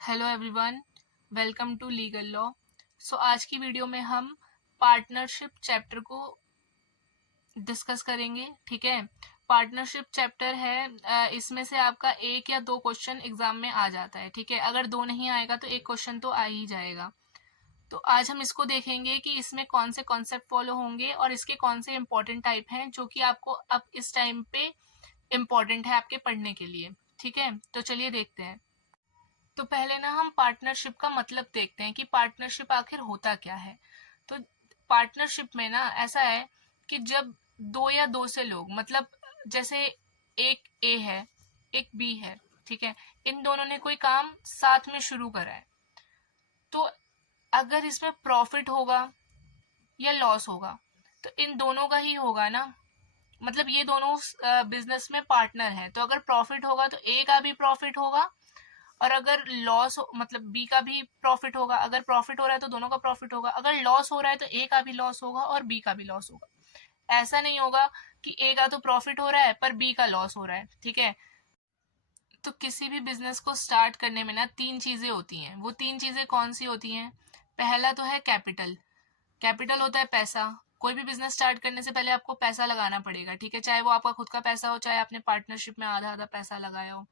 Hello everyone, welcome to legal law. आज की video में हम पार्टनरशिप चैप्टर को डिस्कस करेंगे। ठीक है, पार्टनरशिप चैप्टर है, इसमें से आपका एक या दो क्वेश्चन एग्जाम में आ जाता है। ठीक है, अगर दो नहीं आएगा तो एक क्वेश्चन तो आ ही जाएगा। तो आज हम इसको देखेंगे कि इसमें कौन से कॉन्सेप्ट फॉलो होंगे और इसके कौन से इंपॉर्टेंट टाइप हैं जो कि आपको अब इस टाइम पे इम्पोर्टेंट है आपके पढ़ने के लिए। ठीक है, तो चलिए देखते हैं। तो पहले ना हम पार्टनरशिप का मतलब देखते हैं कि पार्टनरशिप आखिर होता क्या है। तो पार्टनरशिप में ना ऐसा है कि जब दो या दो से लोग, मतलब जैसे एक ए है, एक बी है, ठीक है, इन दोनों ने कोई काम साथ में शुरू करा है, तो अगर इसमें प्रॉफिट होगा या लॉस होगा तो इन दोनों का ही होगा ना। मतलब ये दोनों बिजनेस में पार्टनर हैं, तो अगर प्रॉफिट होगा तो ए का भी प्रॉफिट होगा, और अगर लॉस मतलब बी का भी प्रॉफिट होगा। अगर प्रॉफिट हो रहा है तो दोनों का प्रॉफिट होगा, अगर लॉस हो रहा है तो ए का भी लॉस होगा और बी का भी लॉस होगा। ऐसा नहीं होगा कि ए का तो प्रॉफिट हो रहा है पर बी का लॉस हो रहा है। ठीक है, तो किसी भी बिजनेस को स्टार्ट करने में ना तीन चीजें होती हैं। वो तीन चीजें कौन सी होती हैं? पहला तो है कैपिटल। कैपिटल होता है पैसा। कोई भी बिजनेस स्टार्ट करने से पहले आपको पैसा लगाना पड़ेगा। ठीक है, चाहे वो आपका खुद का पैसा हो, चाहे आपने पार्टनरशिप में आधा आधा पैसा लगाया हो।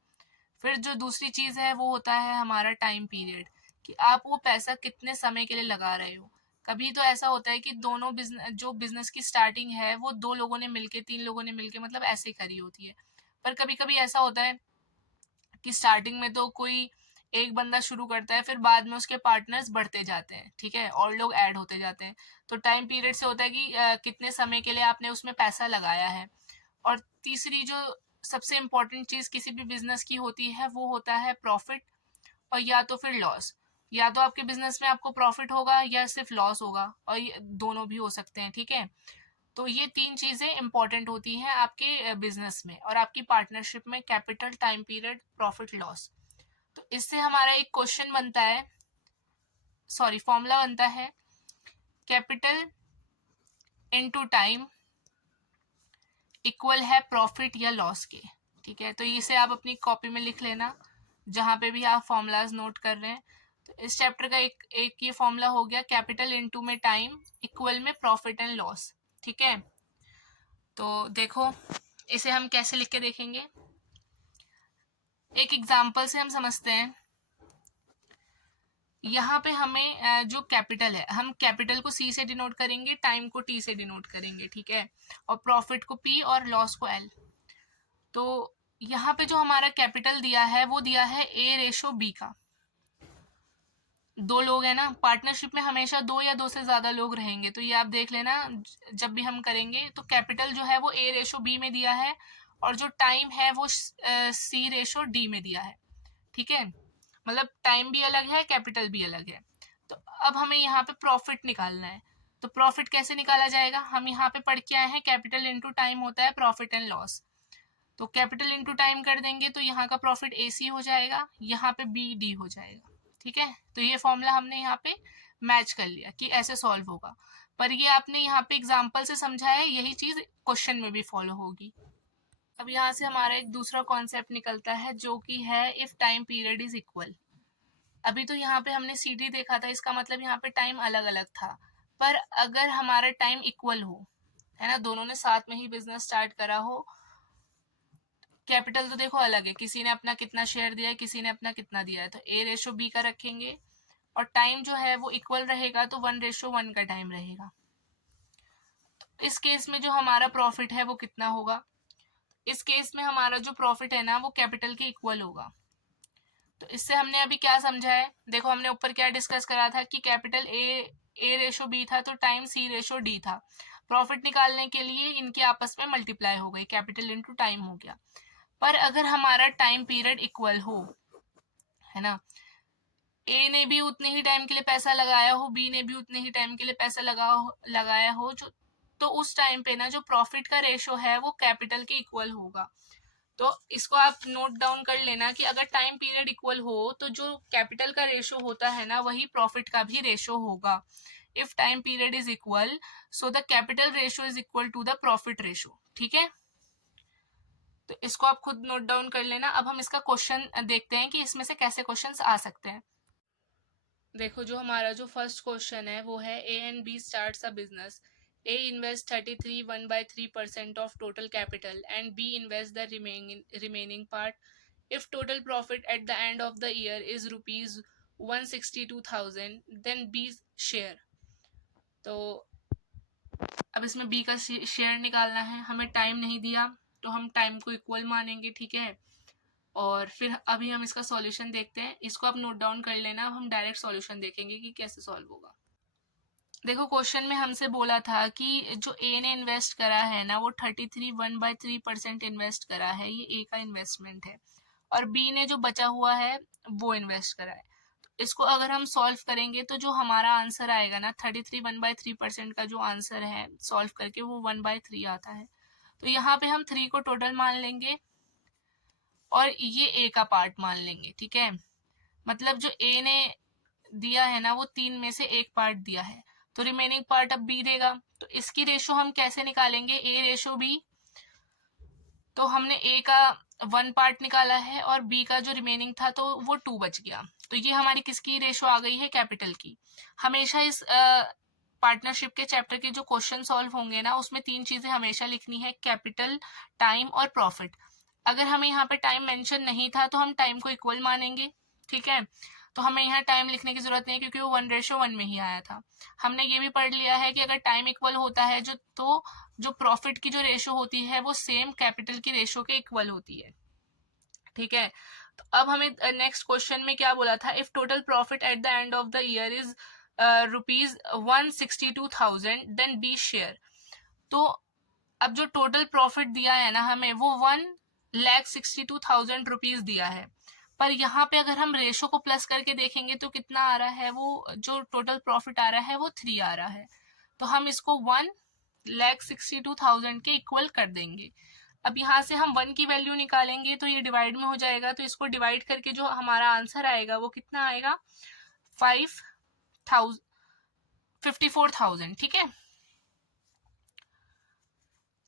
फिर जो दूसरी चीज है वो होता है हमारा टाइम पीरियड, कि आप वो पैसा कितने समय के लिए लगा रहे हो। कभी तो ऐसा होता है कि दोनों बिजनेस, जो बिजनेस की स्टार्टिंग है वो दो लोगों ने मिलके, तीन लोगों ने मिलके, मतलब ऐसे करी होती है। पर कभी कभी ऐसा होता है कि स्टार्टिंग में तो कोई एक बंदा शुरू करता है, फिर बाद में उसके पार्टनर्स बढ़ते जाते हैं। ठीक है, और लोग ऐड होते जाते हैं। तो टाइम पीरियड से होता है कि कितने समय के लिए आपने उसमें पैसा लगाया है। और तीसरी जो सबसे इम्पोर्टेंट चीज किसी भी बिजनेस की होती है वो होता है प्रॉफिट, और या तो फिर लॉस। या तो आपके बिजनेस में आपको प्रॉफिट होगा या सिर्फ लॉस होगा, और ये दोनों भी हो सकते हैं। ठीक है, तो ये तीन चीजें इंपॉर्टेंट होती हैं आपके बिजनेस में और आपकी पार्टनरशिप में: capital, time period, profit, loss. तो इससे हमारा एक क्वेश्चन बनता है, सॉरी फॉर्मूला बनता है: कैपिटल इनटू टाइम इक्वल है प्रॉफिट या लॉस के। ठीक है, तो इसे आप अपनी कॉपी में लिख लेना जहां पे भी आप फॉर्मूलाज नोट कर रहे हैं। तो इस चैप्टर का एक ये फॉर्मूला हो गया, कैपिटल इनटू में टाइम इक्वल में प्रॉफिट एंड लॉस। ठीक है, तो देखो इसे हम कैसे लिख के देखेंगे। एक एग्जांपल से हम समझते हैं। यहाँ पे हमें जो कैपिटल है, हम कैपिटल को सी से डिनोट करेंगे, टाइम को टी से डिनोट करेंगे। ठीक है, और प्रॉफिट को पी और लॉस को एल। तो यहाँ पे जो हमारा कैपिटल दिया है वो दिया है ए रेशो बी का। दो लोग हैं ना, पार्टनरशिप में हमेशा दो या दो से ज्यादा लोग रहेंगे, तो ये आप देख लेना जब भी हम करेंगे। तो कैपिटल जो है वो ए रेशो बी में दिया है, और जो टाइम है वो सी रेशो डी में दिया है। ठीक है, मतलब टाइम भी अलग है, कैपिटल भी अलग है। तो अब हमें यहाँ पे प्रॉफिट निकालना है। तो प्रॉफिट कैसे निकाला जाएगा? हम यहाँ पे पढ़ के आए हैं, कैपिटल इंटू टाइम होता है प्रॉफिट एंड लॉस। तो कैपिटल इंटू टाइम कर देंगे तो यहाँ का प्रॉफिट ए सी हो जाएगा, यहाँ पे बी डी हो जाएगा। ठीक है, तो ये फॉर्मूला हमने यहाँ पे मैच कर लिया कि ऐसे सॉल्व होगा। पर ये आपने यहाँ पे एग्जाम्पल से समझा है, यही चीज क्वेश्चन में भी फॉलो होगी। अब यहाँ से हमारा एक दूसरा कॉन्सेप्ट निकलता है जो कि है if time period is equal. अभी तो यहाँ पे हमने सी डी देखा था, इसका मतलब यहाँ पे टाइम अलग अलग था। पर अगर हमारा टाइम इक्वल हो, है ना, दोनों ने साथ में ही बिजनेस स्टार्ट करा हो, कैपिटल तो देखो अलग है, किसी ने अपना कितना शेयर दिया है, किसी ने अपना कितना दिया है, तो ए रेशो बी का रखेंगे। और टाइम जो है वो इक्वल रहेगा तो 1:1 का टाइम रहेगा। तो इस केस में जो हमारा प्रॉफिट है वो कितना होगा? इस केस में हमारा जो प्रॉफिट है ना वो कैपिटल के इक्वल होगा। तो इससे हमने अभी क्या समझा है? देखो हमने ऊपर क्या डिस्कस करा था कि कैपिटल ए रेशो बी था तो टाइम सी रेशो डी था। प्रॉफिट निकालने के लिए इनके आपस में मल्टीप्लाई हो गई, कैपिटल इंटू टाइम हो गया। पर अगर हमारा टाइम पीरियड इक्वल हो, है ना, ए ने भी उतने ही टाइम के लिए पैसा लगाया हो, बी ने भी उतने ही टाइम के लिए पैसा लगाया हो, जो तो उस टाइम पे ना जो प्रॉफिट का रेशो है वो कैपिटल के इक्वल होगा। तो इसको आप नोट डाउन कर लेना कि अगर टाइम पीरियड इक्वल हो तो जो कैपिटल का रेशो होता है ना वही प्रॉफिट का भी रेशो होगा। If time period is equal, so the capital ratio is equal to the profit ratio. ठीक है, तो इसको आप खुद नोट डाउन कर लेना। अब हम इसका क्वेश्चन देखते हैं कि इसमें से कैसे क्वेश्चंस आ सकते हैं। देखो, जो हमारा जो फर्स्ट क्वेश्चन है वो है A and B starts a business. A invest 33 1/3% of total capital and B invest the remaining part. If total profit at the end of the year is ₹162,000 then B share. तो अब इसमें B का share निकालना है। हमें time नहीं दिया तो हम टाइम को इक्वल मानेंगे, ठीक है। और फिर अभी हम इसका सॉल्यूशन देखते हैं। इसको आप नोट डाउन कर लेना। अब हम डायरेक्ट सॉल्यूशन देखेंगे कि कैसे सॉल्व होगा। देखो, क्वेश्चन में हमसे बोला था कि जो ए ने इन्वेस्ट करा है ना, वो 33 1/3% इन्वेस्ट करा है। ये ए का इन्वेस्टमेंट है। और बी ने जो बचा हुआ है वो इन्वेस्ट करा है। तो इसको अगर हम सॉल्व करेंगे तो जो हमारा आंसर आएगा ना, 33 1/3% का जो आंसर है सॉल्व करके वो 1/3 आता है। तो यहाँ पे हम 3 को टोटल मान लेंगे और ये ए का पार्ट मान लेंगे, ठीक है। मतलब जो ए ने दिया है ना, वो 3 में से एक पार्ट दिया है, तो रिमेनिंग पार्ट अब बी देगा। तो इसकी रेशो हम कैसे निकालेंगे, ए रेशो बी। तो हमने ए का 1 पार्ट निकाला है और बी का जो रिमेनिंग था तो वो 2 बच गया। तो ये हमारी किसकी रेशो आ गई है, कैपिटल की। हमेशा इस पार्टनरशिप के चैप्टर के जो क्वेश्चन सॉल्व होंगे ना, उसमें 3 चीजें हमेशा लिखनी है, कैपिटल, टाइम और प्रॉफिट। अगर हमें यहाँ पे टाइम मेंशन नहीं था तो हम टाइम को इक्वल मानेंगे, ठीक है। तो हमें यहाँ टाइम लिखने की जरूरत नहीं है क्योंकि वो 1:1 में ही आया था। हमने ये भी पढ़ लिया है कि अगर टाइम इक्वल होता है तो जो प्रॉफिट की जो रेशो होती है वो सेम कैपिटल की रेशो के इक्वल होती है, ठीक है। तो अब हमें नेक्स्ट क्वेश्चन में क्या बोला था, if total profit at the end of the year is ₹162,000 then B share. तो अब जो टोटल प्रॉफिट दिया है ना हमें, वो ₹1,62,000 दिया है। पर यहाँ पे अगर हम रेशो को प्लस करके देखेंगे तो कितना आ रहा है, वो जो टोटल प्रॉफिट आ रहा है वो 3 आ रहा है। तो हम इसको 1,62,000 के इक्वल कर देंगे। अब यहाँ से हम 1 की वैल्यू निकालेंगे तो ये डिवाइड में हो जाएगा। तो इसको डिवाइड करके जो हमारा आंसर आएगा वो कितना आएगा, 54,000, ठीक है।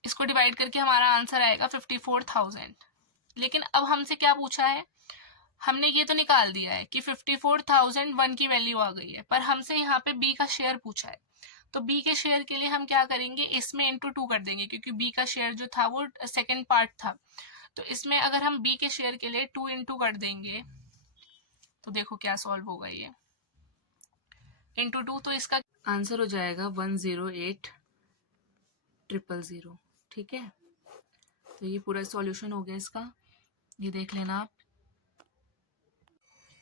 इसको डिवाइड करके हमारा आंसर आएगा 54,000। लेकिन अब हमसे क्या पूछा है, हमने ये तो निकाल दिया है कि 54,000 1 की वैल्यू आ गई है, पर हमसे यहाँ पे बी का शेयर पूछा है। तो बी के शेयर के लिए हम क्या करेंगे, इसमें इंटू 2 कर देंगे क्योंकि बी का शेयर जो था वो सेकेंड पार्ट था। तो इसमें अगर हम बी के शेयर के लिए 2 इंटू कर देंगे तो देखो क्या सॉल्व होगा, ये इंटू 2, तो इसका आंसर हो जाएगा 108,000, ठीक है। तो ये पूरा सॉल्यूशन हो गया इसका, ये देख लेना आप।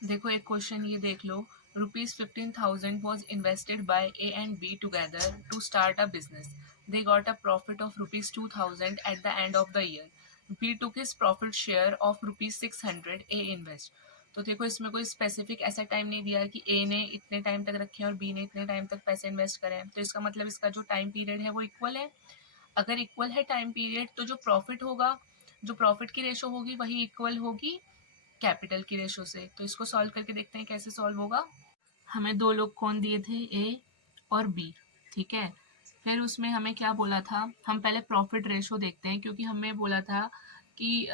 देखो एक क्वेश्चन ये देख लो, ₹15,000 was invested by A and B together to start a business. They got a profit of ₹2,000 at the end of the year. B took his profit share of ₹600. A invest. तो देखो इसमें कोई specific ऐसा time नहीं दिया है कि ए ने इतने टाइम तक रखे और बी ने इतने टाइम तक पैसे इन्वेस्ट करें। तो इसका मतलब इसका जो टाइम पीरियड है वो इक्वल है। अगर इक्वल है टाइम पीरियड तो जो प्रॉफिट होगा, जो प्रॉफिट की रेशो होगी वही इक्वल होगी कैपिटल की रेशो से। तो इसको सॉल्व करके देखते हैं कैसे सॉल्व होगा। हमें 2 लोग कौन दिए थे, ए और बी, ठीक है। फिर उसमें हमें क्या बोला था, हम पहले प्रॉफिट रेशो देखते हैं क्योंकि हमें बोला था कि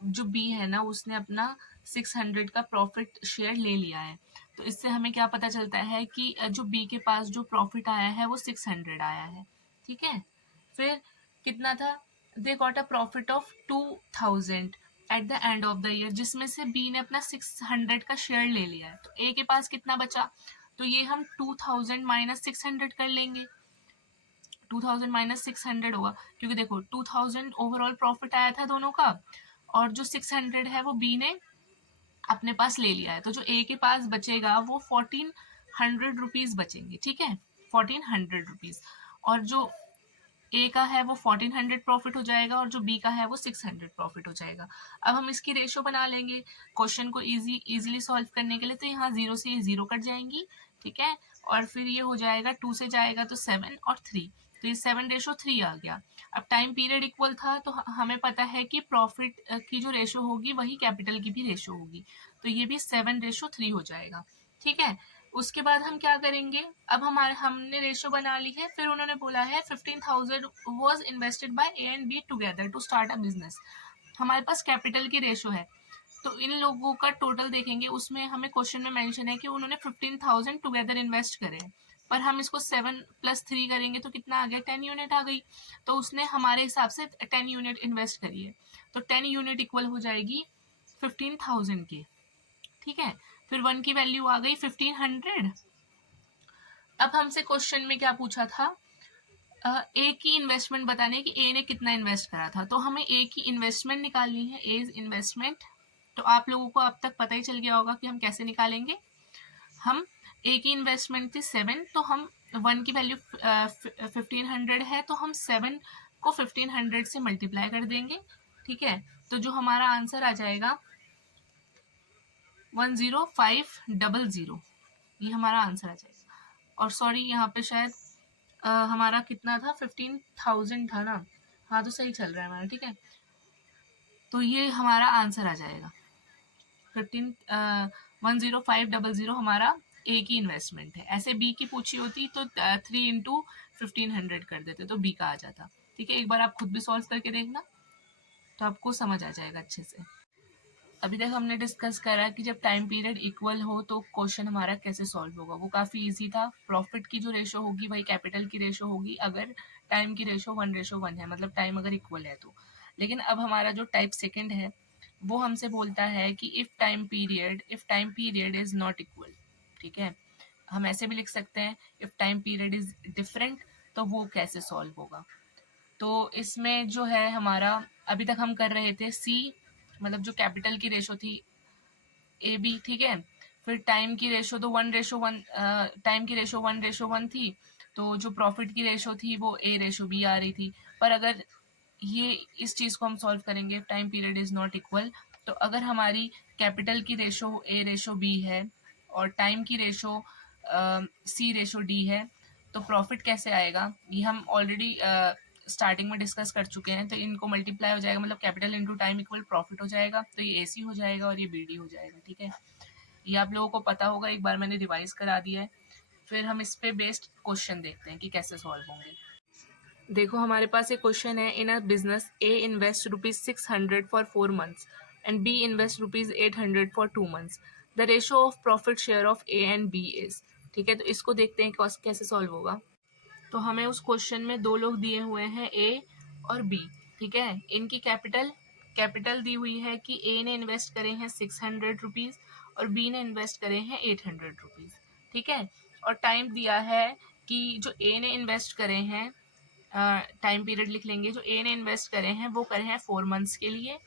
जो बी है ना उसने अपना 600 का प्रॉफिट शेयर ले लिया है। तो इससे हमें क्या पता चलता है कि जो बी के पास जो प्रॉफिट आया है वो 600 आया है, ठीक है। फिर कितना था, they got a profit of 2,000 eight the end of the year, जिसमें से बी ने अपना 600 का शेयर ले लिया है। तो ए के पास कितना बचा, तो ये हम 2,000 माइनस 600 कर लेंगे। 2,000 माइनस 600 होगा क्योंकि देखो 2,000 ओवरऑल प्रॉफिट आया था दोनों का और जो 600 है वो बी ने अपने पास ले लिया है। तो जो ए के पास बचेगा वो 1,400 रुपीज बचेंगे, ठीक है, 1,400 रुपीज। और जो ए का है वो 1,400 प्रॉफिट हो जाएगा और जो बी का है वो 600 प्रॉफिट हो जाएगा। अब हम इसकी रेशो बना लेंगे क्वेश्चन को इजीली सॉल्व करने के लिए। तो यहाँ 0 से ये 0 कट जाएंगी, ठीक है। और फिर ये हो जाएगा 2 से जाएगा तो 7 और 3, तो ये 7:3 आ गया। अब टाइम पीरियड इक्वल था तो हमें पता है कि प्रॉफिट की जो रेशो होगी वही कैपिटल की भी रेशो होगी। तो ये भी 7:3 हो जाएगा, ठीक है। उसके बाद हम क्या करेंगे, अब हमने रेशो बना ली है, फिर उन्होंने बोला है 15,000 was invested by A and B together to start a business. हमारे पास कैपिटल की रेशो है, तो इन लोगों का टोटल देखेंगे, उसमें हमें क्वेश्चन में मेंशन है कि उन्होंने 15,000 टुगेदर इन्वेस्ट करे, पर हम इसको 7+3 करेंगे तो कितना आ गया, 10 यूनिट आ गई। तो उसने हमारे हिसाब से 10 यूनिट इन्वेस्ट करी है, तो 10 यूनिट इक्वल हो जाएगी 15,000 की, ठीक है। फिर 1 की वैल्यू आ गई 1500। अब हमसे क्वेश्चन में क्या पूछा था, ए की इन्वेस्टमेंट बताने की ए ने कितना इन्वेस्ट करा था, तो हमें ए की इन्वेस्टमेंट निकालनी है, ए इन्वेस्टमेंट। तो आप लोगों को अब तक पता ही चल गया होगा कि हम कैसे निकालेंगे। हम ए की इन्वेस्टमेंट थी 7, तो हम 1 की वैल्यू 1500 है, तो हम 7 को 1500 से मल्टीप्लाई कर देंगे, ठीक है। तो जो हमारा आंसर आ जाएगा 10500, ये हमारा आंसर आ जाएगा। और सॉरी, यहाँ पे शायद हमारा कितना था, 15,000 था ना, हाँ तो सही चल रहा है हमारा, ठीक है। तो ये हमारा आंसर आ जाएगा 10500 हमारा ए की इन्वेस्टमेंट है। ऐसे बी की पूछी होती तो 3 इंटू 1500 कर देते तो बी का आ जाता, ठीक है। एक बार आप खुद भी सॉल्व करके देखना तो आपको समझ आ जाएगा अच्छे से। अभी तक हमने डिस्कस करा कि जब टाइम पीरियड इक्वल हो तो क्वेश्चन हमारा कैसे सॉल्व होगा। वो काफ़ी इजी था। प्रॉफिट की जो रेशो होगी वही कैपिटल की रेशो होगी अगर टाइम की रेशो 1:1 है, मतलब टाइम अगर इक्वल है तो। लेकिन अब हमारा जो टाइप सेकंड है वो हमसे बोलता है कि if time period is not equal, ठीक है। हम ऐसे भी लिख सकते हैं if time period is different, तो वो कैसे सॉल्व होगा। तो इसमें जो है हमारा, अभी तक हम कर रहे थे सी, मतलब जो कैपिटल की रेशो थी ए बी, ठीक है। फिर टाइम की रेशो तो 1:1, टाइम की रेशो 1:1 थी, तो जो प्रॉफिट की रेशो थी वो A:B आ रही थी। पर अगर ये इस चीज़ को हम सॉल्व करेंगे, time period is not equal, तो अगर हमारी कैपिटल की रेशो A:B है और टाइम की रेशो C:D है, तो प्रॉफिट कैसे आएगा, ये हम ऑलरेडी स्टार्टिंग में डिस्कस कर चुके हैं। तो इनको मल्टीप्लाई हो जाएगा, मतलब capital into time equal profit हो जाएगा, तो ये AC हो जाएगा और ये BD हो जाएगा, ठीक है। ये आप लोगों को पता होगा, एक बार मैंने रिवाइज करा दिया है। फिर हम इस पे बेस्ड क्वेश्चन देखते हैं कि कैसे सॉल्व होंगे। देखो हमारे पास एक क्वेश्चन है, in a business A invest ₹600 for 4 months and B invest ₹800 for 2 months. The ratio of profit share of A and B is, ठीक है। तो इसको देखते हैं कैसे सॉल्व होगा। तो हमें उस क्वेश्चन में दो लोग दिए हुए हैं, ए और बी, ठीक है। इनकी कैपिटल दी हुई है कि ए ने इन्वेस्ट करे हैं ₹600 और बी ने इन्वेस्ट करे हैं ₹800, ठीक है। और टाइम दिया है कि जो ए ने इन्वेस्ट करे हैं, टाइम पीरियड लिख लेंगे, जो ए ने इन्वेस्ट करे हैं वो करे हैं 4 मंथ्स के लिए,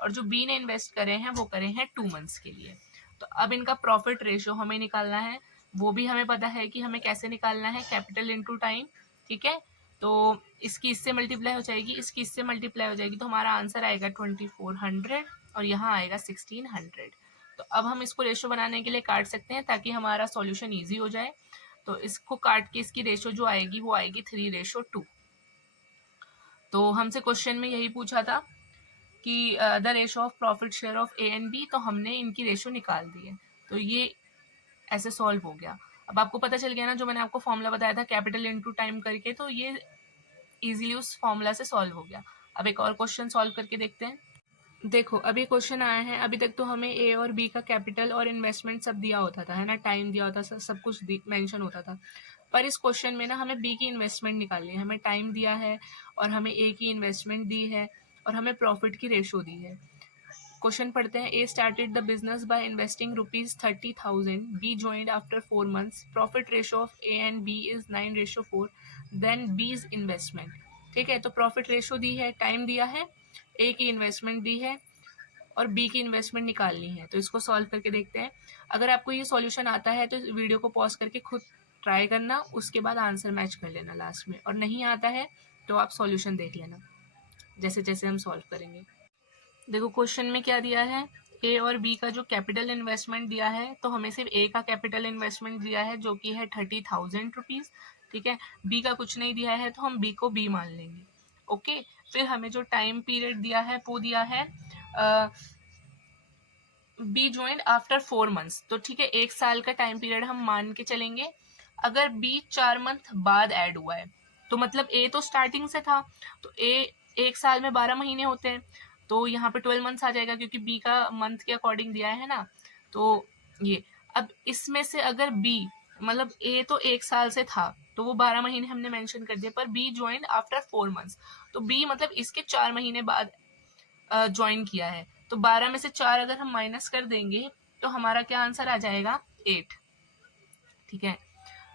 और जो बी ने इन्वेस्ट करे हैं वो करे हैं 2 मंथ्स के लिए। तो अब इनका प्रॉफिट रेशो हमें निकालना है, वो भी हमें पता है कि हमें कैसे निकालना है, कैपिटल इंटू टाइम, ठीक है। तो इसकी इससे मल्टीप्लाई हो जाएगी, इसकी इससे मल्टीप्लाई हो जाएगी, तो हमारा आंसर आएगा 2400 और यहाँ आएगा 1600। तो अब हम इसको रेशो बनाने के लिए काट सकते हैं ताकि हमारा सॉल्यूशन ईजी हो जाए। तो इसको काट के इसकी रेशो जो आएगी वो आएगी 3:2। तो हमसे क्वेश्चन में यही पूछा था कि the ratio of profit share of A and B, तो हमने इनकी रेशो निकाल दी है। तो ये ऐसे सॉल्व हो गया। अब आपको पता चल गया ना, जो मैंने आपको फॉर्मूला बताया था कैपिटल इनटू टाइम करके, तो ये इजीली उस फॉर्मूला से सॉल्व हो गया। अब एक और क्वेश्चन सॉल्व करके देखते हैं। देखो अभी क्वेश्चन आया है, अभी तक तो हमें ए और बी का कैपिटल और इन्वेस्टमेंट सब दिया होता था, है ना, टाइम दिया होता था, सब कुछ मेंशन होता था। पर इस क्वेश्चन में ना हमें बी की इन्वेस्टमेंट निकालनी है। हमें टाइम दिया है और हमें ए की इन्वेस्टमेंट दी है और हमें प्रॉफिट की रेशो दी है। क्वेश्चन पढ़ते हैं। A started the business by investing ₹30,000, B joined after 4 months, profit ratio of A and B is 9:4, then B's investment, ठीक है। तो प्रॉफिट रेशो दी है, टाइम दिया है, ए की इन्वेस्टमेंट दी है और बी की इन्वेस्टमेंट निकालनी है। तो इसको सॉल्व करके देखते हैं। अगर आपको ये सॉल्यूशन आता है तो वीडियो को पॉज करके खुद ट्राई करना, उसके बाद आंसर मैच कर लेना लास्ट में, और नहीं आता है तो आप सॉल्यूशन देख लेना जैसे जैसे हम सॉल्व करेंगे। देखो क्वेश्चन में क्या दिया है, ए और बी का जो कैपिटल इन्वेस्टमेंट दिया है, तो हमें सिर्फ ए का कैपिटल इन्वेस्टमेंट दिया है जो कि है ₹30,000, ठीक है। बी का कुछ नहीं दिया है तो हम बी को बी मान लेंगे, ओके। फिर हमें जो टाइम पीरियड दिया है वो दिया है बी ज्वाइंड आफ्टर 4 मंथ्स, तो ठीक है 1 साल का टाइम पीरियड हम मान के चलेंगे। अगर बी 4 मंथ बाद ऐड हुआ है तो मतलब ए तो स्टार्टिंग से था, तो ए 1 साल में 12 महीने होते हैं, तो यहाँ पे 12 मंथ्स आ जाएगा क्योंकि बी का मंथ के अकॉर्डिंग दिया है ना। तो ये अब इसमें से अगर बी मतलब ए तो 1 साल से था तो वो 12 महीने हमने मेंशन कर दिया, पर बी ज्वाइन आफ्टर 4 मंथ्स, तो बी मतलब इसके 4 महीने बाद ज्वाइन किया है, तो 12 में से 4 अगर हम माइनस कर देंगे तो हमारा क्या आंसर आ जाएगा 8। ठीक है,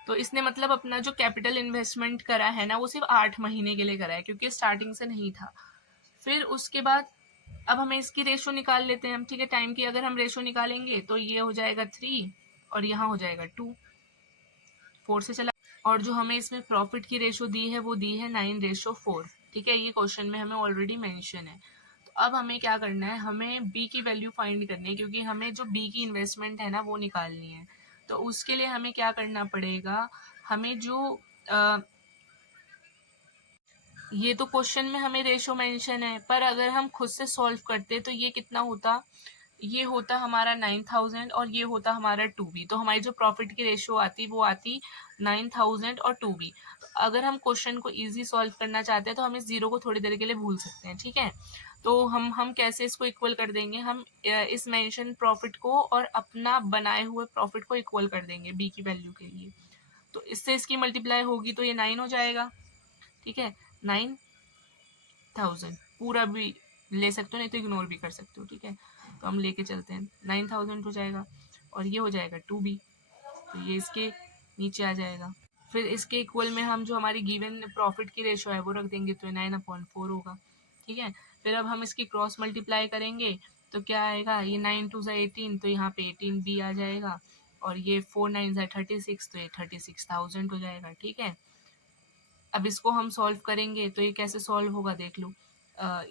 तो इसने मतलब अपना जो कैपिटल इन्वेस्टमेंट करा है ना वो सिर्फ 8 महीने के लिए करा है क्योंकि स्टार्टिंग से नहीं था। फिर उसके बाद अब हमें इसकी रेशो निकाल लेते हैं हम। ठीक है, टाइम की अगर हम रेशो निकालेंगे तो ये हो जाएगा 3 और यहाँ हो जाएगा 2, 4 से चला। और जो हमें इसमें प्रॉफिट की रेशो दी है वो दी है 9:4। ठीक है, ये क्वेश्चन में हमें ऑलरेडी मेंशन है। तो अब हमें क्या करना है, हमें बी की वैल्यू फाइंड करनी है क्योंकि हमें जो बी की इन्वेस्टमेंट है ना वो निकालनी है। तो उसके लिए हमें क्या करना पड़ेगा, हमें जो ये तो क्वेश्चन में हमें रेशो मेंशन है, पर अगर हम खुद से सॉल्व करते तो ये कितना होता, ये होता हमारा 9000 और ये होता हमारा 2b, तो हमारी जो प्रॉफिट की रेशो आती वो आती 9000 और 2b। तो अगर हम क्वेश्चन को इजी सॉल्व करना चाहते हैं तो हम इस जीरो को थोड़ी देर के लिए भूल सकते हैं। ठीक है, तो हम कैसे इसको इक्वल कर देंगे, हम इस मेंशन प्रॉफिट को और अपना बनाए हुए प्रॉफिट को इक्वल कर देंगे बी की वैल्यू के लिए, तो इससे इसकी मल्टीप्लाई होगी तो ये 9 हो जाएगा। ठीक है, 9000 पूरा भी ले सकते हो नहीं तो इग्नोर भी कर सकते हो। ठीक है, तो हम लेके चलते हैं 9000 हो जाएगा और ये हो जाएगा 2b, तो ये इसके नीचे आ जाएगा। फिर इसके इक्वल में हम जो हमारी गिवन प्रॉफिट की रेशो है वो रख देंगे तो 9/4 होगा। ठीक है, फिर अब हम इसकी क्रॉस मल्टीप्लाई करेंगे तो क्या आएगा, ये 9 2 18 तो यहाँ पे 18b आ जाएगा और ये 4 9 36 तो ये 36,000 हो जाएगा। ठीक है, अब इसको हम सॉल्व करेंगे तो ये कैसे सॉल्व होगा देख लो,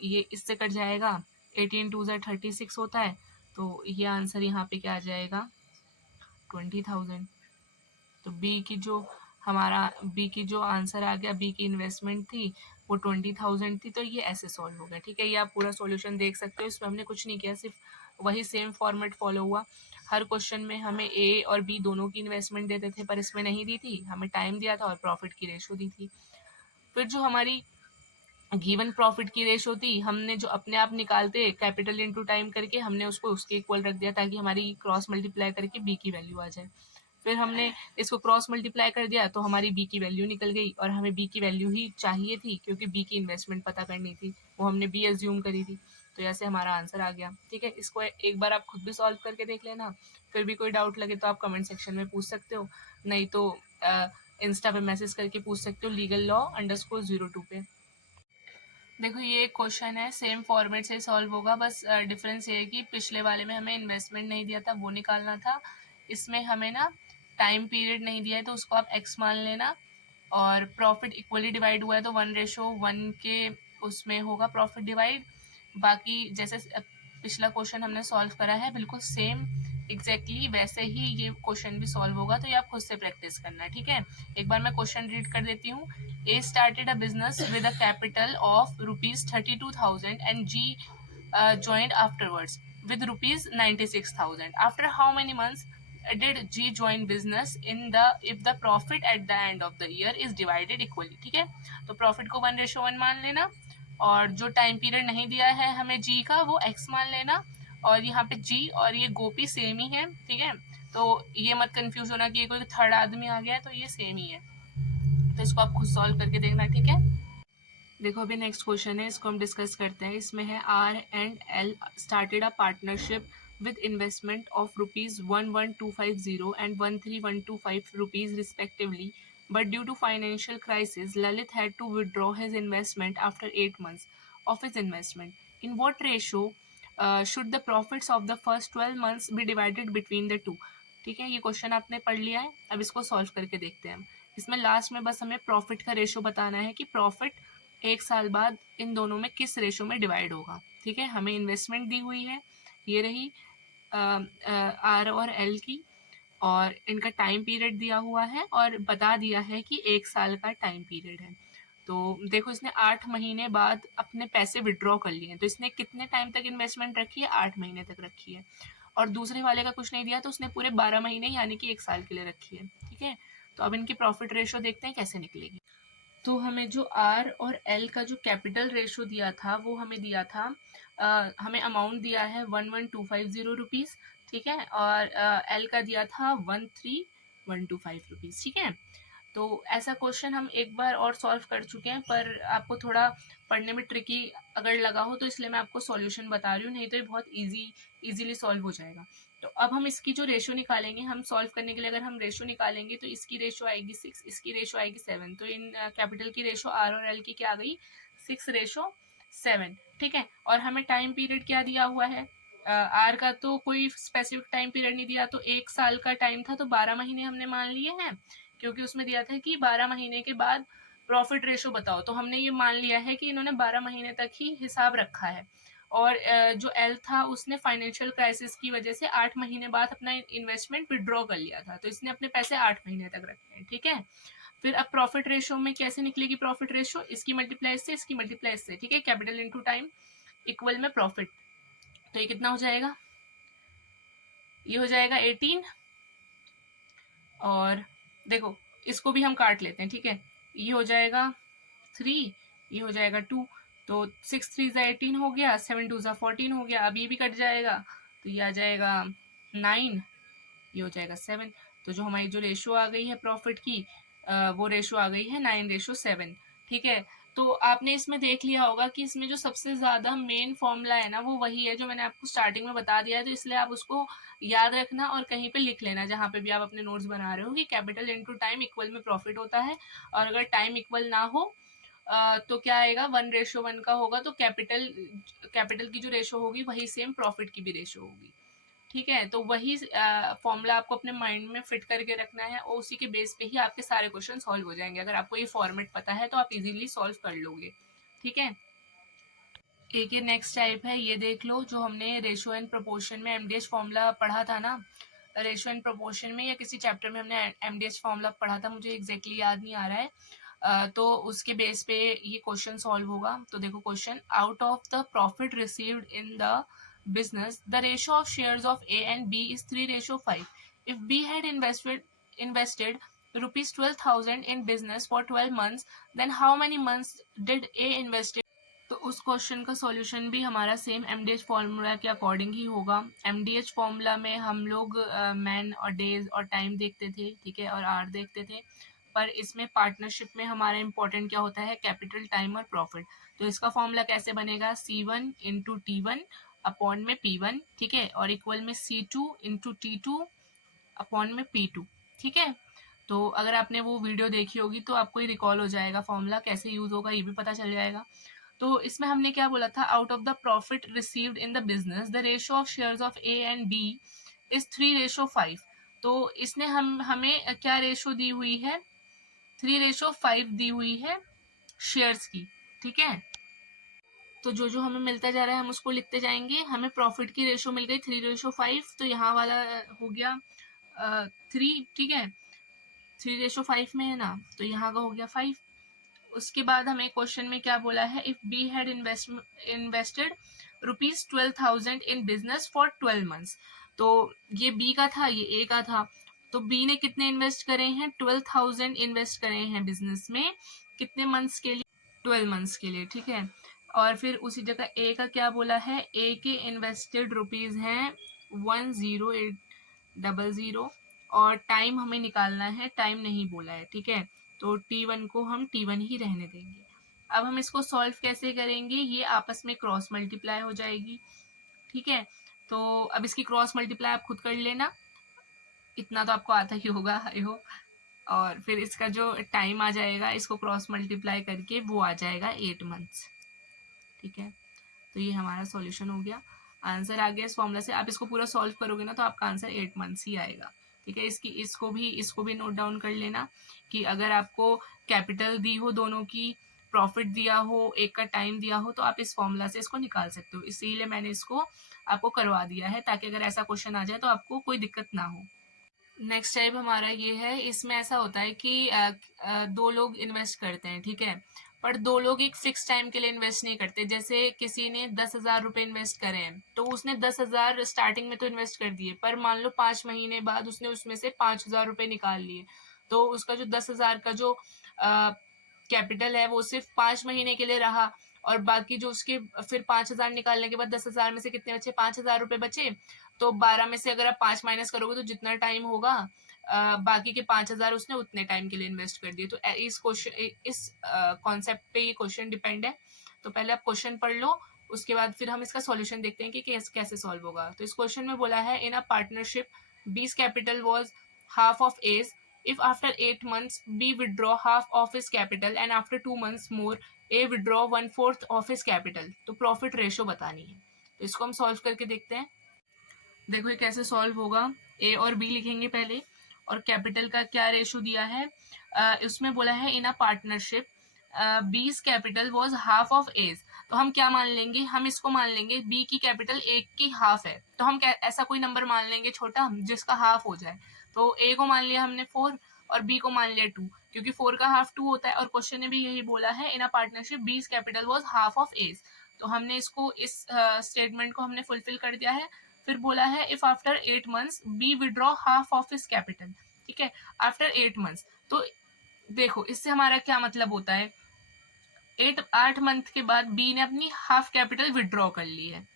ये इससे कट जाएगा, 18 2 36 होता है, तो ये आंसर यहाँ पे क्या आ जाएगा 20,000। तो बी की जो हमारा बी की जो आंसर आ गया, बी की इन्वेस्टमेंट थी वो 20,000 थी, तो ये ऐसे सॉल्व हो गया। ठीक है, ये आप पूरा सॉल्यूशन देख सकते हो, इसमें हमने कुछ नहीं किया, सिर्फ वही सेम फॉर्मेट फॉलो हुआ। हर क्वेश्चन में हमें ए और बी दोनों की इन्वेस्टमेंट देते थे, पर इसमें नहीं दी थी, हमें टाइम दिया था और प्रॉफिट की रेशो दी थी। फिर जो हमारी गिवन प्रॉफिट की रेशो थी, हमने जो अपने आप निकालते कैपिटल इनटू टाइम करके हमने उसको उसके इक्वल रख दिया ताकि हमारी क्रॉस मल्टीप्लाई करके बी की वैल्यू आ जाए। फिर हमने इसको क्रॉस मल्टीप्लाई कर दिया तो हमारी बी की वैल्यू निकल गई और हमें बी की वैल्यू ही चाहिए थी क्योंकि बी की इन्वेस्टमेंट पता करनी थी, वो हमने बी एज्यूम करी थी, तो ऐसे हमारा आंसर आ गया। ठीक है, इसको एक बार आप खुद भी सॉल्व करके देख लेना, फिर भी कोई डाउट लगे तो आप कमेंट सेक्शन में पूछ सकते हो, नहीं तो इंस्टा पे मैसेज करके पूछ सकते हो legal_law_02 पे। देखो ये एक क्वेश्चन है, सेम फॉर्मेट से सॉल्व होगा, बस डिफरेंस ये है कि पिछले वाले में हमें इन्वेस्टमेंट नहीं दिया था वो निकालना था, इसमें हमें ना टाइम पीरियड नहीं दिया है तो उसको आप एक्स मान लेना, और प्रॉफिट इक्वली डिवाइड हुआ है तो 1:1 के उसमें होगा प्रॉफिट डिवाइड। बाकी जैसे पिछला क्वेश्चन हमने सॉल्व करा है बिल्कुल सेम एग्जैक्टली वैसे ही ये क्वेश्चन भी सॉल्व होगा, तो ये आप खुद से प्रैक्टिस करना है। ठीक है, एक बार मैं क्वेश्चन रीड कर देती हूँ। A started a business with a capital of ₹32,000 and G joined afterwards with ₹96,000. After how many months did G join business in the if the profit at the end of the year is divided equally? ठीक है, तो profit को 1:1 मान लेना और जो time period नहीं दिया है हमें जी का वो एक्स मान लेना, और यहाँ पे जी और ये गोपी सेम ही है। ठीक है, तो ये मत कंफ्यूज होना कि ये कोई थर्ड आदमी आ गया है, तो ये सेम ही है, तो इसको आप खुद सॉल्व करके देखना। ठीक है, देखो अभी नेक्स्ट क्वेश्चन है, इसको हम डिस्कस करते हैं। इसमें है R&L started a partnership with investment of ₹11,250 and ₹13,125 respectively, but due to financial crisis, Lalit had to withdraw his investment after 8 months of his investment. In what ratio should the profits of the first 12 months be divided between the two? ठीक है, ये question आपने पढ़ लिया है, अब इसको solve करके देखते हैं हम। इसमें लास्ट में बस हमें प्रॉफिट का रेशो बताना है कि प्रॉफिट 1 साल बाद इन दोनों में किस रेशो में डिवाइड होगा। ठीक है, हमें इन्वेस्टमेंट दी हुई है, ये रही आर और एल की, और इनका टाइम पीरियड दिया हुआ है और बता दिया है कि 1 साल का टाइम पीरियड है। तो देखो इसने 8 महीने बाद अपने पैसे विड्रॉ कर लिए हैं, तो इसने कितने टाइम तक इन्वेस्टमेंट रखी है, 8 महीने तक रखी है। और दूसरे वाले का कुछ नहीं दिया तो उसने पूरे 12 महीने यानी कि 1 साल के लिए रखी है। ठीक है, तो अब इनकी प्रॉफिट रेशो देखते हैं कैसे निकलेगी। तो हमें जो आर और एल का जो कैपिटल रेशो दिया था वो हमें दिया था, हमें अमाउंट दिया है 11,250 रुपीज़। ठीक है, और एल का दिया था 13,125 रुपीज़। ठीक है, तो ऐसा क्वेश्चन हम एक बार और सॉल्व कर चुके हैं, पर आपको थोड़ा पढ़ने में ट्रिकी अगर लगा हो तो इसलिए मैं आपको सॉल्यूशन बता रही हूँ, नहीं तो ये बहुत इजीली सॉल्व हो जाएगा। तो अब हम इसकी जो रेशो निकालेंगे, हम सॉल्व करने के लिए अगर हम रेशो निकालेंगे तो इसकी रेशो आएगी 6, इसकी रेशो आएगी 7। तो इन कैपिटल की रेशो आर और एल की क्या आ गई, 6:7। ठीक है, और हमें टाइम पीरियड क्या दिया हुआ है, आर का तो कोई स्पेसिफिक टाइम पीरियड नहीं दिया, तो 1 साल का टाइम था तो 12 महीने हमने मान लिए हैं, क्योंकि उसमें दिया था कि 12 महीने के बाद प्रॉफिट रेशो बताओ, तो हमने ये मान लिया है कि इन्होंने 12 महीने तक ही हिसाब रखा है। और जो एल था उसने फाइनेंशियल क्राइसिस की वजह से 8 महीने बाद अपना इन्वेस्टमेंट विड्रॉ कर लिया था, तो इसने अपने पैसे 8 महीने तक रखे हैं। ठीक है, फिर अब प्रॉफिट रेशो में कैसे निकलेगी प्रॉफिट रेशो, इसकी मल्टीप्लाई से इसकी मल्टीप्लाई से। ठीक है, कैपिटल इनटू टाइम इक्वल में प्रॉफिट, तो ये कितना हो जाएगा, ये हो जाएगा 18। और देखो इसको भी हम काट लेते हैं। ठीक है, ये हो जाएगा 3, ये हो जाएगा 2, तो 6 3 18 हो गया, 7 2 14 हो गया। अब ये भी कट जाएगा तो ये आ जाएगा 9, ये हो जाएगा 7। तो जो हमारी जो रेशो आ गई है प्रॉफिट की, वो रेशो आ गई है 9:7। ठीक है, तो आपने इसमें देख लिया होगा कि इसमें जो सबसे ज़्यादा मेन फॉर्मूला है ना वो वही है जो मैंने आपको स्टार्टिंग में बता दिया है, तो इसलिए आप उसको याद रखना और कहीं पे लिख लेना जहाँ पे भी आप अपने नोट्स बना रहे हो कि कैपिटल इनटू टाइम इक्वल में प्रॉफिट होता है। और अगर टाइम इक्वल ना हो तो क्या आएगा, 1:1 का होगा, तो कैपिटल की जो रेशो होगी वही सेम प्रॉफिट की भी रेशो होगी। ठीक है, तो वही फॉर्मूला आपको अपने माइंड में फिट करके रखना है और उसी के बेस पे ही आपके सारे क्वेश्चन सॉल्व हो जाएंगे। अगर आपको ये फॉर्मेट पता है तो आप इजीली सॉल्व कर लोगे। ठीक है, एक ये नेक्स्ट टाइप है, ये देख लो, जो हमने रेशो एंड प्रोपोर्शन में एमडीएच फॉर्मूला पढ़ा था ना, रेशो एंड प्रोपोर्शन में या किसी चैप्टर में हमने एमडीएच फॉर्मूला पढ़ा था, मुझे एग्जैक्टली याद नहीं आ रहा है। तो उसके बेस पे ये क्वेश्चन सॉल्व होगा। तो देखो question, out of the profit received in the business, the ratio of shares of A and B is 3:5. If B had invested rupees 12,000 in business for 12 months, then how many months did A invested? तो उस question का solution भी हमारा same MDH formula के according ही होगा। MDH formula में हम लोग मैन और डेज और टाइम देखते थे, ठीक है, और आर देखते थे, पर इसमें पार्टनरशिप में हमारा इंपॉर्टेंट क्या होता है, कैपिटल, टाइम और प्रॉफिट। तो इसका फॉर्मूला कैसे बनेगा, C1 इंटू T1 अपॉन में P1, ठीक है, और इक्वल में C2 इंटू T2 अपॉन में P2। ठीक है, तो अगर आपने वो वीडियो देखी होगी तो आपको ही रिकॉल हो जाएगा, फॉर्मूला कैसे यूज होगा ये भी पता चल जाएगा। तो इसमें हमने क्या बोला था, out of the profit received in the business the ratio of shares of A and B is 3:5। तो इसने हमें क्या रेशो दी हुई है, 3:5 दी हुई है शेयर्स की। ठीक है, तो जो जो हमें मिलता जा रहा है हम उसको लिखते जाएंगे। हमें प्रॉफिट की रेशो मिल गई 3:5, तो यहाँ वाला हो गया 3, ठीक है, 3:5 में है ना, तो यहाँ का हो गया 5। उसके बाद हमें क्वेश्चन में क्या बोला है, if be had invested rupees 12,000 in business for 12 months. तो ये बी का था, ये ए का था, तो बी ने कितने इन्वेस्ट करे हैं, 12,000 इन्वेस्ट करे हैं बिजनेस में, कितने मंथ्स के लिए, 12 मंथ्स के लिए। ठीक है, और फिर उसी जगह ए का क्या बोला है, ए के इन्वेस्टेड रुपीज हैं 10800, और टाइम हमें निकालना है, टाइम नहीं बोला है। ठीक है, तो T1 को हम T1 ही रहने देंगे। अब हम इसको सॉल्व कैसे करेंगे, ये आपस में क्रॉस मल्टीप्लाई हो जाएगी। ठीक है, तो अब इसकी क्रॉस मल्टीप्लाई आप खुद कर लेना, इतना तो आपको आता ही होगा आई होप। और फिर इसका जो टाइम आ जाएगा, इसको क्रॉस मल्टीप्लाई करके वो आ जाएगा 8 मंथ्स। ठीक है, तो ये हमारा सॉल्यूशन हो गया, आंसर आ गया इस फॉर्मूला से। आप इसको पूरा सॉल्व करोगे ना तो आपका आंसर 8 मंथ्स ही आएगा। ठीक है, इसको भी नोट डाउन कर लेना कि अगर आपको कैपिटल दी हो दोनों की, प्रॉफिट दिया हो, एक का टाइम दिया हो, तो आप इस फॉर्मूला से इसको निकाल सकते हो। इसीलिए मैंने इसको आपको करवा दिया है, ताकि अगर ऐसा क्वेश्चन आ जाए तो आपको कोई दिक्कत ना हो। नेक्स्ट टाइप हमारा ये है, इसमें ऐसा होता है कि दो लोग इन्वेस्ट करते हैं। ठीक है, पर दो लोग एक फिक्स टाइम के लिए इन्वेस्ट नहीं करते। जैसे किसी ने 10,000 रुपये इन्वेस्ट करे हैं, तो उसने 10,000 स्टार्टिंग में तो इन्वेस्ट कर दिए, पर मान लो 5 महीने बाद उसने उसमें से 5,000 रुपये निकाल लिए, तो उसका जो 10,000 का जो कैपिटल है वो सिर्फ 5 महीने के लिए रहा, और बाकी जो उसके फिर 5,000 निकालने के बाद 10,000 में से कितने बचे, 5,000 रुपये बचे। तो 12 में से अगर आप 5 माइनस करोगे तो जितना टाइम होगा, बाकी के 5,000 उसने उतने टाइम के लिए इन्वेस्ट कर दिए। तो इस क्वेश्चन, इस कॉन्सेप्ट पे ये क्वेश्चन डिपेंड है। तो पहले आप क्वेश्चन पढ़ लो, उसके बाद फिर हम इसका सॉल्यूशन देखते हैं कि कैसे सॉल्व होगा। तो इस क्वेश्चन में बोला है, in a partnership B's capital was half of A's. If after 8 months B withdraw half of his capital and after 2 months more A withdraw 1/4 of his capital, तो प्रॉफिट रेशो बतानी है। तो इसको हम सॉल्व करके देखते हैं। देखो ये कैसे सॉल्व होगा। ए और बी लिखेंगे पहले, और कैपिटल का क्या रेशो दिया है, उसमें बोला है in a partnership B's capital was half of A's. तो हम क्या मान लेंगे, हम इसको मान लेंगे बी की कैपिटल ए की हाफ है, तो हम ऐसा कोई नंबर मान लेंगे छोटा जिसका हाफ हो जाए। तो ए को मान लिया हमने 4 और बी को मान लिया 2, क्योंकि 4 का हाफ 2 होता है, और क्वेश्चन ने भी यही बोला है, in a partnership B's capital was half of A's. तो हमने इसको, इस स्टेटमेंट को हमने फुलफिल कर दिया है। फिर बोला है, if after 8 months B withdraw half of his capital. ठीक है, आफ्टर 8 मंथ्स। तो देखो इससे हमारा क्या मतलब होता है, 8 मंथ के बाद बी ने अपनी हाफ कैपिटल विड्रॉ कर ली है।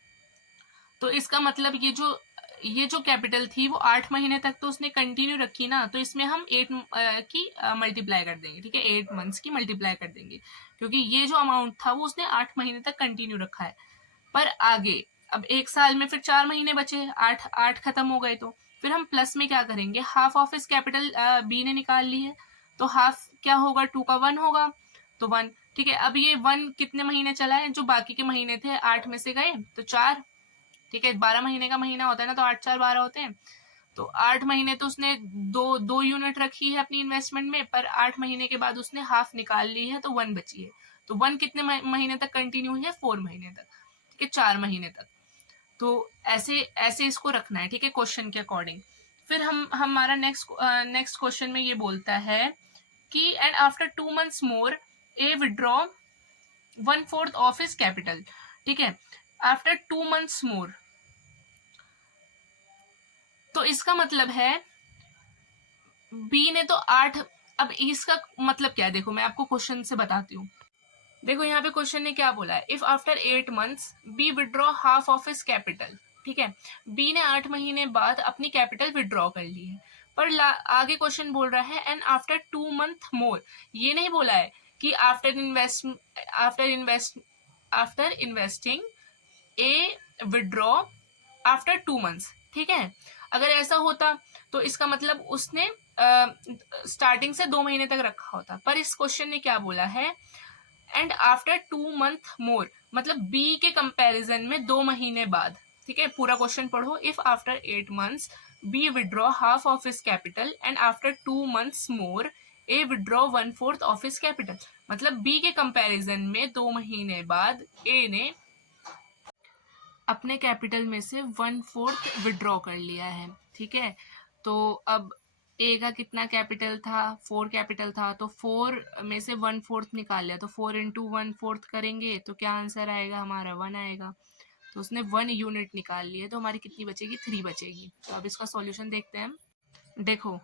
तो इसका मतलब ये जो कैपिटल थी वो 8 महीने तक तो उसने कंटिन्यू रखी ना, तो इसमें हम 8 की मल्टीप्लाई कर देंगे। ठीक है, 8 मंथ्स की मल्टीप्लाई कर देंगे, क्योंकि ये जो अमाउंट था वो उसने 8 महीने तक कंटिन्यू रखा है। पर आगे अब 1 साल में फिर 4 महीने बचे, 8 खत्म हो गए, तो फिर हम प्लस में क्या करेंगे, हाफ ऑफ इस कैपिटल बी ने निकाल ली है, तो हाफ क्या होगा, 2 का 1 होगा, तो 1। ठीक है, अब ये 1 कितने महीने चला है, जो बाकी के महीने थे 8 में से गए तो 4। ठीक है, 12 महीने का महीना होता है ना, तो 8 4 12 होते हैं। तो 8 महीने तो उसने दो यूनिट रखी है अपनी इन्वेस्टमेंट में, पर 8 महीने के बाद उसने हाफ निकाल ली है, तो 1 बची है। तो 1 कितने महीने तक कंटिन्यू है, 4 महीने तक। ठीक है, 4 महीने तक। तो ऐसे ऐसे इसको रखना है। ठीक है, क्वेश्चन के अकॉर्डिंग। फिर हमारा नेक्स्ट क्वेश्चन में ये बोलता है कि and after 2 months more A withdraw 1/4 of his capital. ठीक है, आफ्टर 2 मंथ्स मोर, तो इसका मतलब है बी ने तो 8, अब इसका मतलब क्या है, देखो मैं आपको क्वेश्चन से बताती हूँ। देखो यहाँ पे क्वेश्चन ने क्या बोला है, if after 8 months B withdraw half of his capital. ठीक है, बी ने 8 महीने बाद अपनी कैपिटल विड्रॉ कर ली है, पर आगे क्वेश्चन बोल रहा है एंड आफ्टर 2 मंथ मोर। ये नहीं बोला है कि आफ्टर इन्वेस्टिंग ए विड्रॉ आफ्टर 2 मंथ्स। ठीक है, अगर ऐसा होता तो इसका मतलब उसने स्टार्टिंग से 2 महीने तक रखा होता, पर इस क्वेश्चन ने क्या बोला है, एंड आफ्टर 2 मंथ मोर, मतलब बी के कंपैरिजन में 2 महीने बाद। ठीक है, पूरा क्वेश्चन पढ़ो, if after 8 months B withdraw half of his capital and after 2 months more A withdraw 1/4 of his capital. मतलब बी के कंपैरिजन में 2 महीने बाद ए ने अपने कैपिटल में से 1/4 विड्रॉ कर लिया है। ठीक है, तो अब ए का कितना कैपिटल था, 4 कैपिटल था, तो 4 में से 1/4 निकाल लिया, तो 4 इंटू 1/4 करेंगे तो क्या आंसर आएगा हमारा, 1 आएगा। तो उसने 1 यूनिट निकाल ली है, तो हमारी कितनी बचेगी, 3 बचेगी। तो अब इसका सॉल्यूशन देखते हैं हम। देखो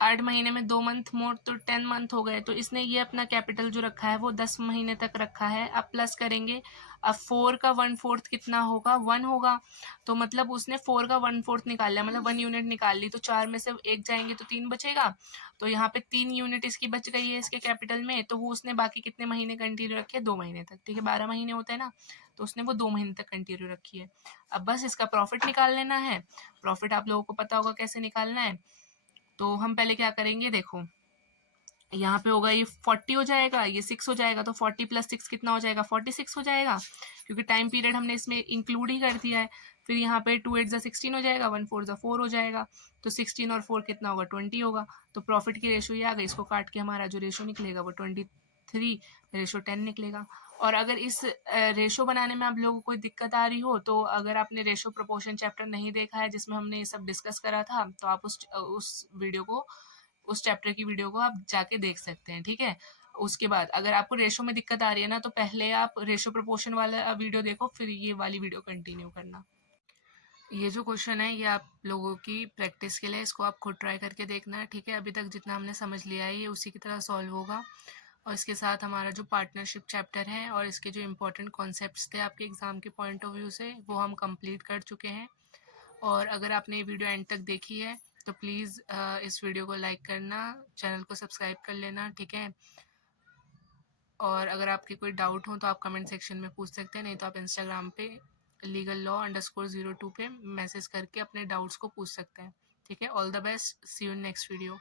8 महीने में 2 मंथ मोर तो 10 मंथ हो गए, तो इसने ये अपना कैपिटल जो रखा है वो 10 महीने तक रखा है। अब प्लस करेंगे, अब 4 का 1/4 कितना होगा, 1 होगा, तो मतलब उसने 4 का 1/4 निकाल लिया, मतलब 1 यूनिट निकाल ली, तो 4 में से 1 जाएंगे तो 3 बचेगा, तो यहाँ पे 3 यूनिट इसकी बच गई है इसके कैपिटल में। तो वो उसने बाकी कितने महीने कंटिन्यू रखे, 2 महीने तक। ठीक है, 12 महीने होते हैं ना, तो उसने वो 2 महीने तक कंटिन्यू रखी है। अब बस इसका प्रॉफिट निकाल लेना है। प्रॉफिट आप लोगों को पता होगा कैसे निकालना है। तो हम पहले क्या करेंगे, देखो यहाँ पे होगा, ये 40 हो जाएगा, ये 6 हो जाएगा, तो 40 + 6 कितना हो जाएगा, 46 हो जाएगा, क्योंकि टाइम पीरियड हमने इसमें इंक्लूड ही कर दिया है। फिर यहाँ पे 2 8 16 हो जाएगा, 1 4 4 हो जाएगा, तो 16 और 4 कितना होगा, 20 होगा। तो प्रॉफिट की रेशो ये आ गई, इसको काट के हमारा जो रेशो निकलेगा वो 23:10 निकलेगा। और अगर इस रेशो बनाने में आप लोगों को कोई दिक्कत आ रही हो, तो अगर आपने रेशो प्रोपोर्शन चैप्टर नहीं देखा है जिसमें हमने ये सब डिस्कस करा था, तो आप उस चैप्टर की वीडियो को आप जाके देख सकते हैं। ठीक है, उसके बाद अगर आपको रेशो में दिक्कत आ रही है ना, तो पहले आप रेशो प्रोपोर्शन वाला वीडियो देखो, फिर ये वाली वीडियो कंटिन्यू करना। ये जो क्वेश्चन है ये आप लोगों की प्रैक्टिस के लिए, इसको आप खुद ट्राई करके देखना है, ठीक है। अभी तक जितना हमने समझ लिया है ये उसी की तरह सॉल्व होगा, और इसके साथ हमारा जो पार्टनरशिप चैप्टर है और इसके जो इम्पोर्टेंट कॉन्सेप्ट्स थे आपके एग्ज़ाम के पॉइंट ऑफ व्यू से, वो हम कंप्लीट कर चुके हैं। और अगर आपने ये वीडियो एंड तक देखी है तो प्लीज़ इस वीडियो को लाइक करना, चैनल को सब्सक्राइब कर लेना, ठीक है। और अगर आपके कोई डाउट हो तो आप कमेंट सेक्शन में पूछ सकते हैं, नहीं तो आप इंस्टाग्राम पे legal law_02 पे मैसेज करके अपने डाउट्स को पूछ सकते हैं, ठीक है। All the best, see you in next video.